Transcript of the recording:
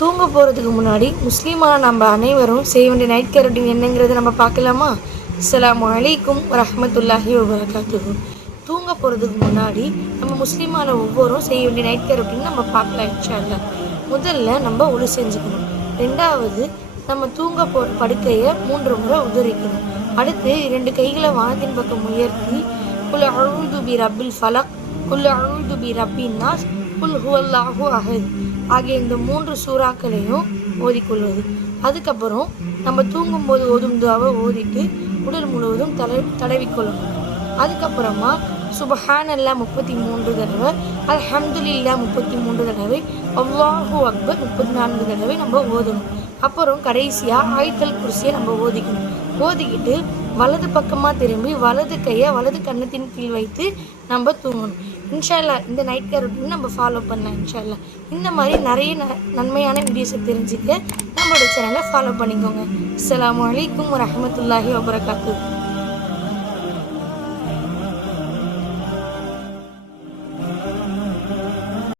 தூங்க போகிறதுக்கு முன்னாடி முஸ்லீமாக நம்ம அனைவரும் செய்ய வேண்டிய நைட் கேர் ரொட்டீன் என்னங்கிறத நம்ம பார்க்கலாமா? அஸ்ஸலாமு அலைக்கும் வரஹ்மத்துல்லாஹி வபரகாத்துஹு. தூங்க போகிறதுக்கு முன்னாடி நம்ம முஸ்லீமான ஒவ்வொரும் செய்ய வேண்டிய நைட் கேர் ரொட்டீன் நம்ம பார்க்கலாம் இன்ஷா அல்லாஹ். முதல்ல நம்ம ஒளி செஞ்சுக்கணும். ரெண்டாவது, நம்ம தூங்க போகிற படுக்கையை 3 முறை உதறிக்கணும். அடுத்து 2 கைகளை வானத்தின் பக்கம் உயர்த்தி குல் அஊது பி ரப்பில் ஃபலக், குல் அஊது பி ரப்பின் நாஸ், குல் ஹுவல்லாஹு அஹத் ஆகிய இந்த 3 சூறாக்களையும் ஓதிக்கொள்வது. அதுக்கப்புறம் நம்ம தூங்கும்போது ஓதும் துஆவை ஓதிட்டு உடல் முழுவதும் தடவிக்கொள்ளணும். அதுக்கப்புறமா சுபஹானல்லா 33 தடவை, அல்ஹம்துலில்லாஹ் 33 தடவை, அல்லாஹு அக்பர் 34 தடவை நம்ம ஓதணும். அப்புறம் கடைசியாக ஆயத்துல் குர்சியை நம்ம ஓதிக்கிட்டு வலது பக்கமாக திரும்பி வலது கையை வலது கன்னத்தின் கீழ் வைத்து நம்ம தூங்கணும். இன்ஷா அல்லாஹ் இந்த நைட் கேர் ரொட்டீன் நம்ம ஃபாலோ பண்ணலாம் இன்ஷா அல்லாஹ். இந்த மாதிரி நிறைய நன்மையான வீடியோஸை தெரிஞ்சுக்க நம்மளோட சேனலை ஃபாலோ பண்ணிக்கோங்க. அஸ்ஸலாமு அலைக்கும் வரஹ்மத்துல்லாஹி வபரகாத்துஹு.